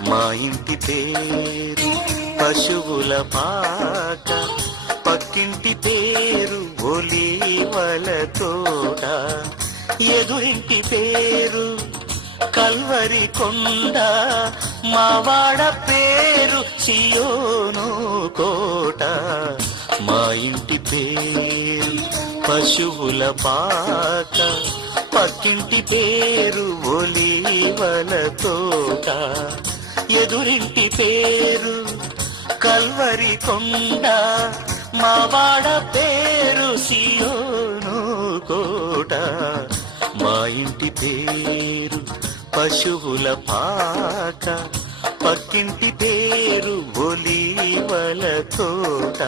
మా ఇంటి పేరు పశువుల పాక, పక్కింటి పేరు ఒలీవల తోట, ఎదురింటి పేరు కల్వరి కొండ, మావాడ పేరు సియోను కోట. మా ఇంటి పేరు పశువుల పాక, పక్కింటి పేరు ఒలీవల తోట, ఎదురింటి పేరు కల్వరి కొండ, మావాడ పేరు సియోను కోట. మా ఇంటి పేరు పశువుల పాక, పక్కింటి పేరు ఒలీవల తోట.